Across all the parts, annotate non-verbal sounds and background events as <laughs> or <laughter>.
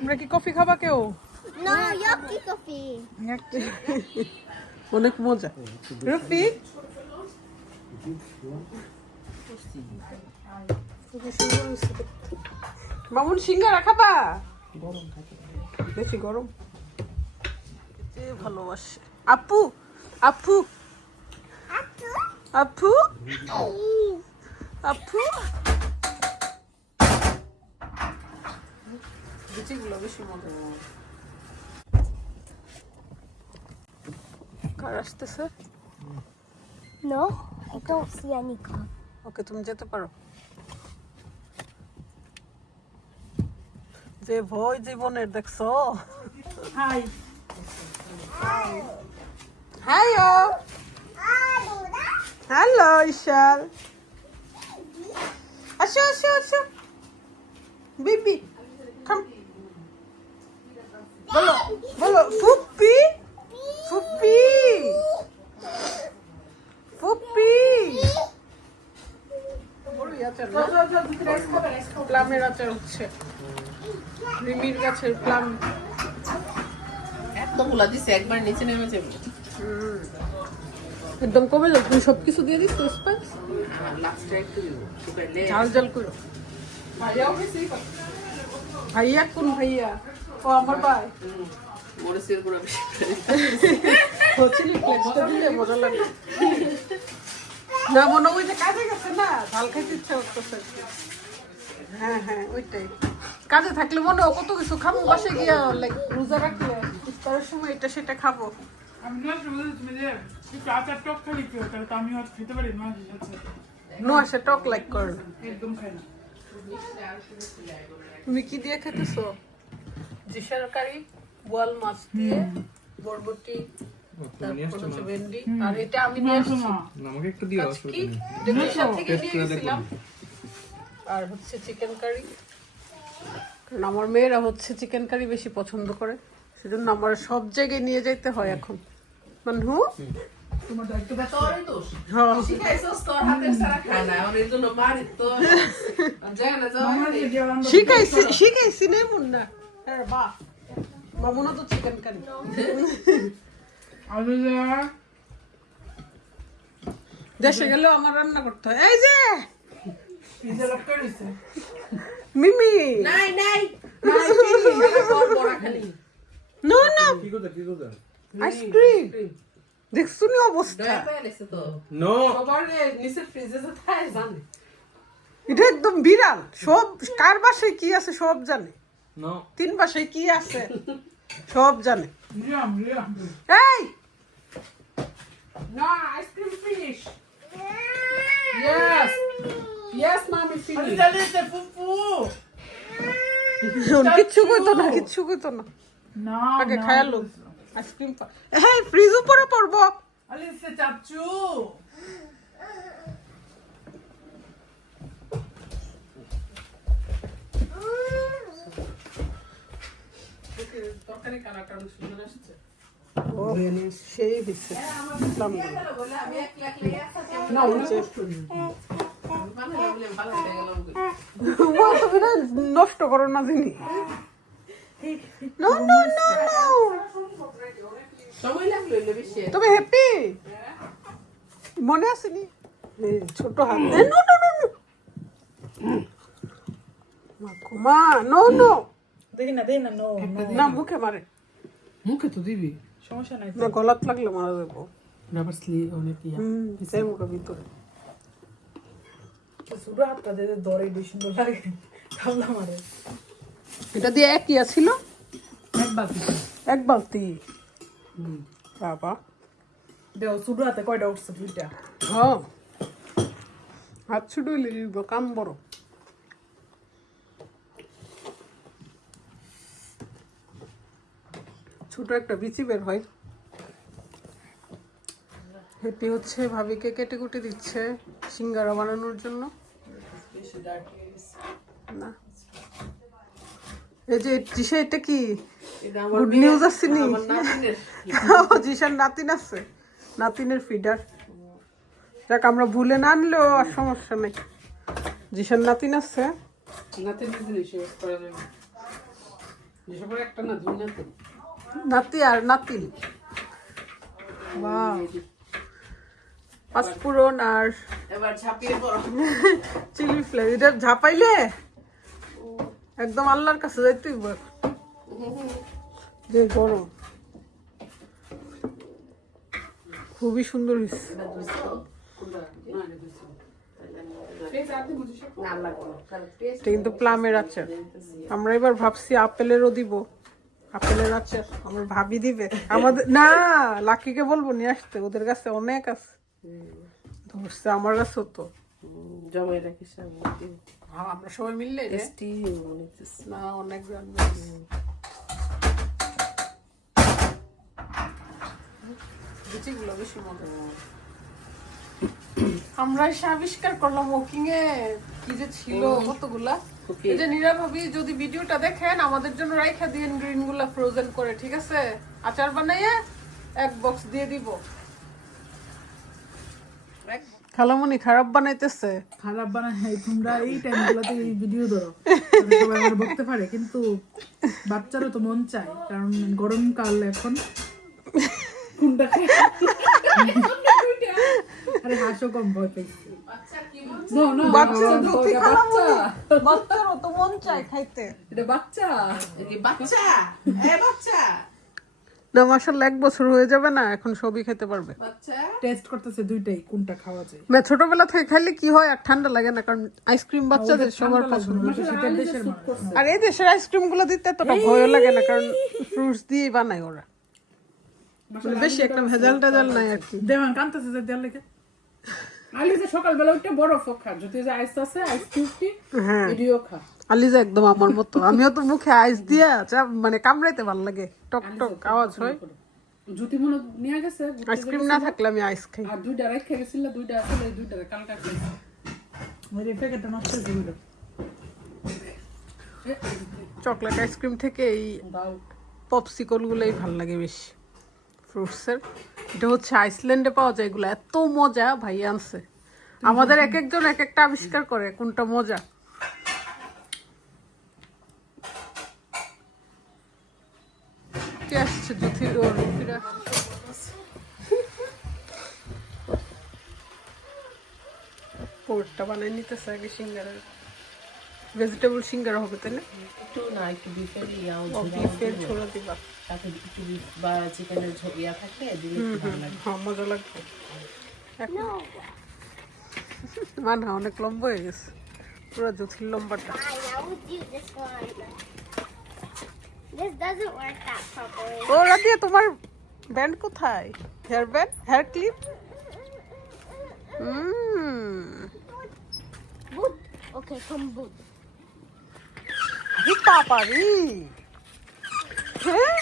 আমরা কি কফি খাবা কেউ? No, yucky coffee. অনেক মজা। রফিক মামুন সিঙ্গারা খাবা? বেশি গরম। এ ভালোবাসে? আপু আপু। আপু? আপু? বিচিগুলো বেশি মজা কার আসতেছে? No, I don't see any car. ওকে তুমি যেতে পারো। যে ভয় জীবনের দেখছ? হাই হ্যালো হ্যালো ইশাল আসো আসো আসো বিবি কাম বলো বলো ফুপ্পি? ফুপ্পি? ফুপ্পি? প্লামের আচার হচ্ছে। রিমির গাছের প্লাম। এতগুলা দিছে একবার নিচে নেমে যাবে। একদম কমে যাও তুমি সবকিছু দিয়ে দিচ্ছ স্পাইস? ঝাল ঝাল করো। ভাইয়া কোন ভাইয়া? ও আমার ভাই। মরিচের গুঁড়া বেশি করে ফ্লেক্সটা দিলে মজা লাগে। না মনে ওই যে কাজে গেছে না ঝাল খাইতে ইচ্ছা করতেছে হ্যাঁ হ্যাঁ ওইটাই। কাজে থাকলে মনে হয় কত কিছু খাব বাসে গিয়া লাইক রোজা রাখলে ইফতারের সময় এটা সেটা খাব। টক খালি কেউ তাহলে তো আমি হয়তো খেতে পারি না সে টক লাইক করে। না। একদম তুমি কি দিয়ে খেতেছো? জিসার কারি বোয়াল মাছ দিয়ে বরবটি তারপর ভেন্ডি আর এটা আমি নিয়ে আমাকে একটু দিও কি? থেকে নিয়ে গেছিলাম। আর হচ্ছে চিকেন কারি কারণ আমার মেয়েরা হচ্ছে চিকেন কারি বেশি পছন্দ করে। সেজন্য আমার সব জায়গায় নিয়ে যাইতে হয় এখন। তোরই দোষ। হ্যাঁ। <laughs> যে শিখাইছি শিখাইছি না মুন্না। হ্যাঁ বাহ মামুনা তো চিকেন কারি আলু দেশে গেলেও আমার রান্না করতে হয়। এই যে! মিমি! নাই নাই। নাই খেলা কর বড়া খালি। নো না। কি কথা কি কথা আইসক্রিম। দেখছ নি অবস্থা? নো সবার ফ্রিজে থাকে জানে। এটা একদম বিরাল সব কার বাসায় কি আছে সব জানে। তিন বাসায় কি আছে? সব জানে। এই. Yes. Yes, mommy finish. ফুফু। কিচ্ছু কইতো না কিচ্ছু কইতো না। না আগে আইসক্রিম ফ্রিজ উপরে পড়ব। আলিসে চাচু তরকারি কালারটা অনেক সুন্দর আসছে? ও সেই না মানে হয়ে গেলাম ও তুমি না নষ্ট করো না জিনি নো নো নো নো তুমি হ্যাপি মনে আসেনি ছোট হাত নো নো নো নো মা নো নো দেখি না দেখি না নো না মুখে মারে মুখে তো দিবি সমস্যা নাই না গলাত লাগলে মারা যাব রাবার স্লি অনেক ইয়া সেই মুখে ভিতরে ছোট হাতটা দিয়ে দরে বেশি সুন্দর লাগে ঠান্ডা মারে এটা দিয়ে এক ইয়া ছিল এক বাকি এক বালতি বাবা দেও ছোট হাতে কয়টা উঠছে দুইটা হ্যাঁ হাত ছুটু কাম বড় ছোট একটা বিচি বের হয়। হেপি হচ্ছে ভাবিকে কেটে কুটে দিচ্ছে সিঙ্গারা বানানোর জন্য। না। এই যে জিসা এটা কি? গুড নিউজ আসেনি? আমার জিসার <laughs> নাতিন আছে। নাতিনের ফিডার যাক আমরা ভুলে না আনলেও আর সমস্যা নেই। জিসার নাতিন আছে। যেসবের একটা না দুই না তো নাতি আর নাতিন বাহ। পাঁচফোড়ন আর এবার ঝাঁপিয়ে পড়ো। Chilli flakes. এটা ঝাপাইলে? একদম আল্লাহর কাছে যাইতেই যে গরম। খুবই সুন্দর হয়েছে কিন্তু প্লামের আচার আমরা এবার ভাবছি আপেলেরও দিব। আপেলের আচার আমার ভাবি দিবে। আমাদের না লাকিকে বলব নিয়ে আসতে। ওদের কাছে অনেক আছে। ধরছে আমার কাছেও তো। জমাই রাখিস হ্যাঁ আমরা সবাই মিললে না অনেক বেশি মজা। আমরা এসে আবিষ্কার করলাম ওকিং এ কি যে ছিল কতগুলা. এই যে নীরা ভাবি যদি ভিডিওটা দেখেন আমাদের জন্য রাইখা দিয়েন গ্রিনগুলা ফ্রোজেন করে ঠিক আছে? আচার বানাইয়ে এক বক্স দিয়ে দিব। খালামনি খারাপ বানাইতেছে। খারাপ হ্যাঁ তোমরা এই টাইমগুলোতে ভিডিও ধরো। <laughs> সবাই আমার বকতে পারে কিন্তু বাচ্চারও তো মন চায় কারণ গরমকাল এখন। <laughs> কোনটা আরে হাসো কম ভয় পেয়েছি। মন এক বছর হয়ে যাবে না এখন সবই খেতে পারবে। টেস্ট করতেছে দুইটাই কোনটা খাওয়া যায়। না ছোটবেলা থেকে খাইলে কি হয় আর ঠান্ডা লাগে না কারণ আইসক্রিম বাচ্চাদের সবার পছন্দ। আর এই দেশের আইসক্রিমগুলো দিতে এতটা ভয় লাগে না কারণ ফ্রুটস দিয়েই বানায় ওরা। বেশি একটা ভেজাল টেজাল নাই আর কি। দেওয়ান কানতেছে যে দেওয়ার লেগে আলি যে সকালবেলা উঠে বরফ খা। যদি যে আইস আছে আইস কিউবটি ভিডিও খা। আলিজা একদম আমার মতো। আমিও তো মুখে আইস দিয়া চা মানে কামড়াইতে ভালো লাগে। টক টক আওয়াজ হয়। জুতি মনে নিয়ে গেছে আইসক্রিম না থাকলে আমি আইস খাই। আর দুইটা রেখে গেছিল দুইটা আসলে দুইটা কালকা খাইছি মেরে প্যাকেটটা নষ্ট হয়ে গেল। চকলেট আইসক্রিম থেকে এই দাও। পপসিকল গুলোই ভালো লাগে বেশি। ফ্রুটসের এটা হচ্ছে আইসল্যান্ডে পাওয়া যায় এগুলো। এত মজা ভাই আনছে। আমাদের এক একজন এক একটা আবিষ্কার করে কোনটা মজা। কে আসছে? জুথি ও পোরটা বানাই নিতেছে আগে সিঙ্গারের। ভেজিটেবল সিঙ্গারা হবে তাই না? একটু না একটু বিফের ইয়াও বিফের ছোলা দিবা। সাথে একটু বিফ বা চিকেনের ইয়া থাকলে দিলে হ্যাঁ মজা লাগবে। না না অনেক লম্বা হয়ে গেছে। পুরো জুথির লম্বাটা. ও রাতিয়া তোমার ব্যান্ড কোথায়? Hair band hair clip. Okay, come boot. পারি হ্যাঁ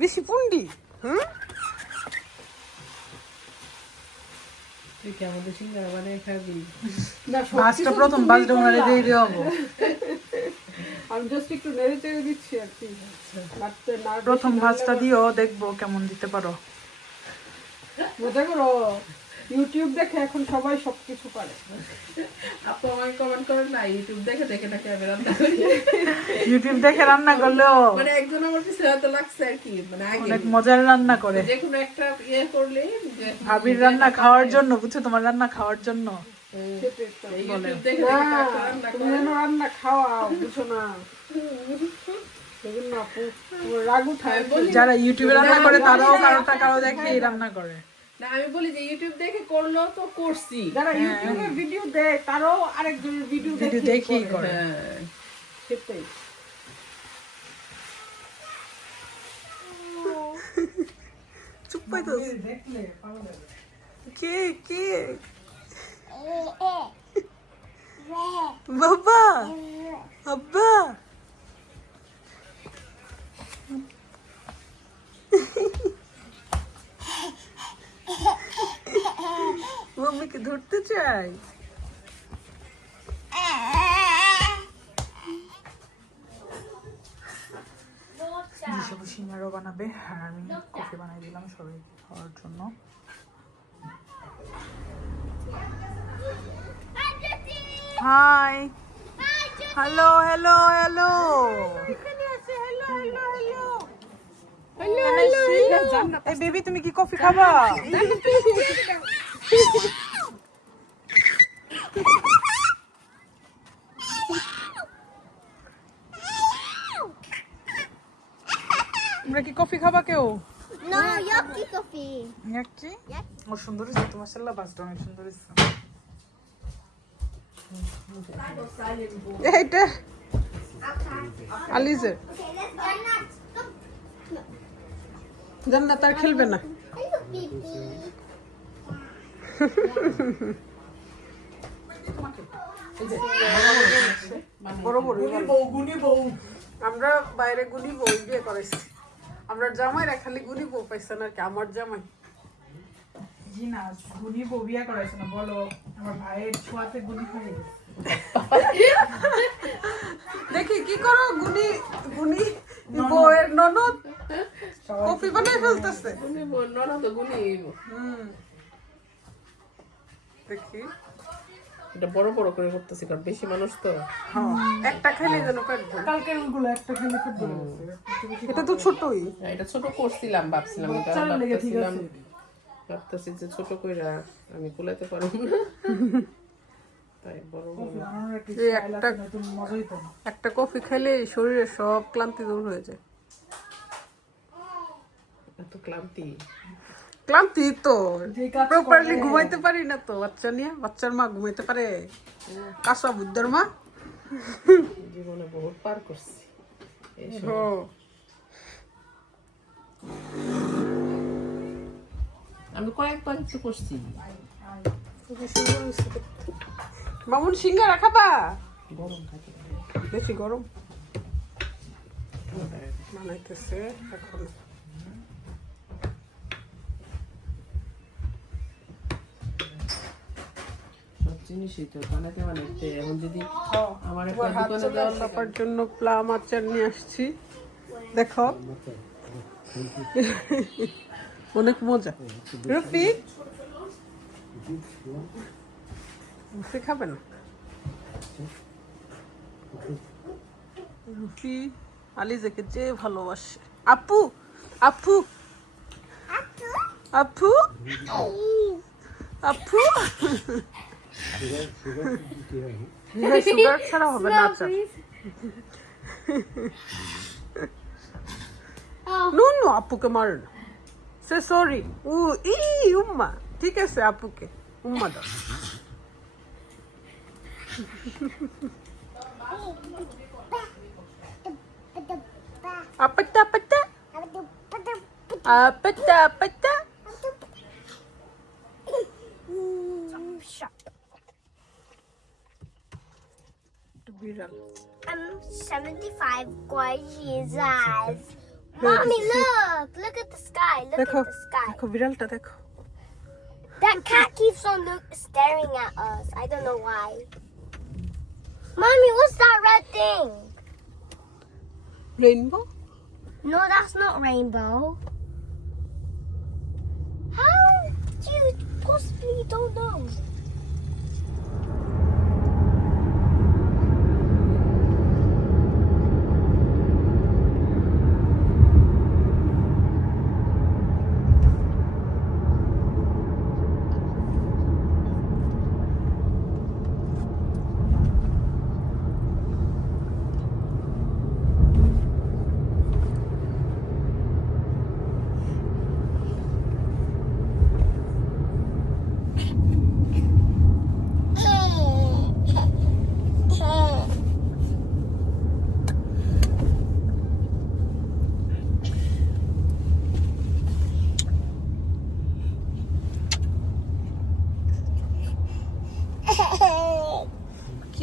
বেশি পুন্ডি হুম প্রথম ওনারে দিয়ে আমি জাস্ট একটু নেড়ে চেড়ে দিচ্ছি আর কি না প্রথম ভাজটা দিও দেখব কেমন দিতে পারো মজা করো ইউটিউব দেখে এখন সবাই সবকিছু পারে আপু আমাকে কমেন্ট করেন না ইউটিউব দেখে দেখে নাকি আমি রান্না করি ইউটিউব দেখে রান্না করলেও মানে একজন আমার পিছনে হয়তো লাগছে আর কি মানে আগে। অনেক মজার রান্না করে। যে কোনো একটা ইয়ে করলে ভাবির রান্না খাওয়ার জন্য বুঝছ তোমার রান্না খাওয়ার জন্য। রান্না খাওয়াও বুঝো না। উঠায় যারা ইউটিউবে রান্না করে তারাও কারোটা কারও দেখে রান্না করে। না আমি বলি যে ইউটিউব দেখে করল তো করছি। যারা ইউটিউবে ভিডিও দেয় তারাও আরেকজনের ভিডিও ভিডিও দেখে দেখেই করে। হ্যাঁ। সেটাই। চুপ পাইতো কে কে? বাবা! আব্বা <laughs> মাম্মিকে ধরতে চাই? যেসব সিঙ্গারও বানাবে আর আমি কফি বানাই দিলাম সবাই খাওয়ার জন্য। হাই হ্যালো হ্যালো হ্যালো এই বেবি তুমি কি কফি খাবা? তোমরা কি কফি খাবা কেউ. একটি আমার সুন্দর হয়েছে তোমার সাল্লা বাসটা অনেক সুন্দর হয়েছে। এইটা আলিজের। জান্নাত আর খেলবে না আমরা বাইরে গুনি বউ বিয়ে করেছি। আমরা জামাইরা খালি গুনি বউ পাইছেন আর কি আমার জামাই। জি না গুনি বউ বিয়া করাইছে না বলো আমার ভাইয়ের ছোঁয়াতে গুনি খাই গেছে। দেখি কি করো? গুনি গুনি বউয়ের ননদ? কফি বানাই ফেলতেছে। গুনি ননদ গুনি দেখি। এটা বড় বড় করে করতেছি কারণ বেশি মানুষ তো। হ্যাঁ একটা খেলে যেন পেট। কালকেরগুলো একটা খেলে পেট এটা তো ছোটই। হ্যাঁ, এটা ছোট করছিলাম ভাবছিলাম এটা ভাবতেছিলাম। ভাবতেছি যে ছোট কইরা আমি কুলাতে পারব না তাই বড় বড় আমার একটা একটা- একটা কফি খেলে শরীরের সব ক্লান্তি দূর হয়ে যায়। এত ক্লান্তি। ক্লান্তি তো। প্রপারলি ঘুমাইতে পারি না তো বাচ্চা নিয়ে। বাচ্চার মা ঘুমাইতে পারে। কাঁচা বুদ্ধর মা। জীবনে বহুত পার করছি। আমি কয়েকবার তো করছি। মামুন সিঙ্গারা খাবা? গরম বেশি গরম। বানাইতেছে এখন। জিনিসই তো বানাতে বানাইতে। এখন যদি আমার একটা তোমার দোকানে দেওয়ার সবার জন্য প্লাম আচার নিয়ে আসছি। দেখো। অনেক মজা। রুফি রুফি খাবে না রুফি আলিজাকে যে ভালোবাসে। আপু আপু। আপু? আপু? <laughs> সুগার ছাড়া হবে না আচার নো নো আপুকে মারো না সে সরি ও ই উম্মা। ঠিক আছে আপুকে। উম্মা দাও। আপটা আপটা আপটা আপটা বিড়াল I'm 75 years old. Mommy, look! Look at the sky. Look দেখো at the sky. দেখো বিড়ালটা দেখো That cat keeps on look, staring at us. I don't know why. Mommy, what's that red thing? Rainbow? No, that's not rainbow. How do you possibly don't know?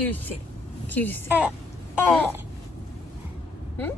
কি হয়েছে কি হয়েছে হুম